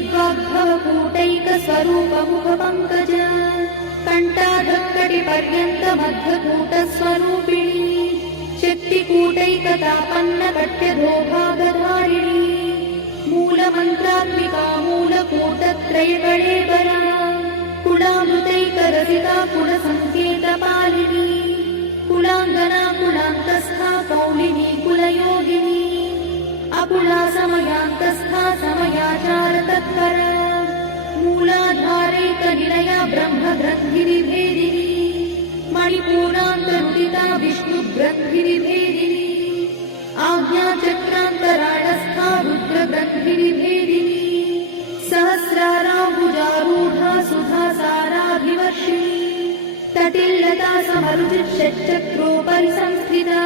श्रीमद्वाग्भवकूटैकस्वरूपमुखपङ्कज कण्ठाधक्कटिपर्यन्तमध्वकूटस्वरूपिणी शक्तिकूटैकतापन्नकट्यधोभागधारिणी मूलमन्त्रात्मिका मूलकूटत्रयकळेबरा कुलामृतैकरसिका कुलसङ्केतपालिनी कुलाङ्गना कुलान्तस्था कौलिनी कुलयोगिनी अकुला समयान्तस्था समयाचारतत्परा मूलाधारैकनिलया ब्रह्मग्रन्थिनिभेदिनी मणिपूरान्तरुदिता विष्णुग्रन्थिनिभेदिनी आज्ञाचक्रान्तराळस्था रुद्रग्रन्थिनिभेदिनी सहस्राराम्बुजारूढा सुधासाराभिवर्षिणी तटिल्लता समरुचिषट्चक्रोपरि संस्थिता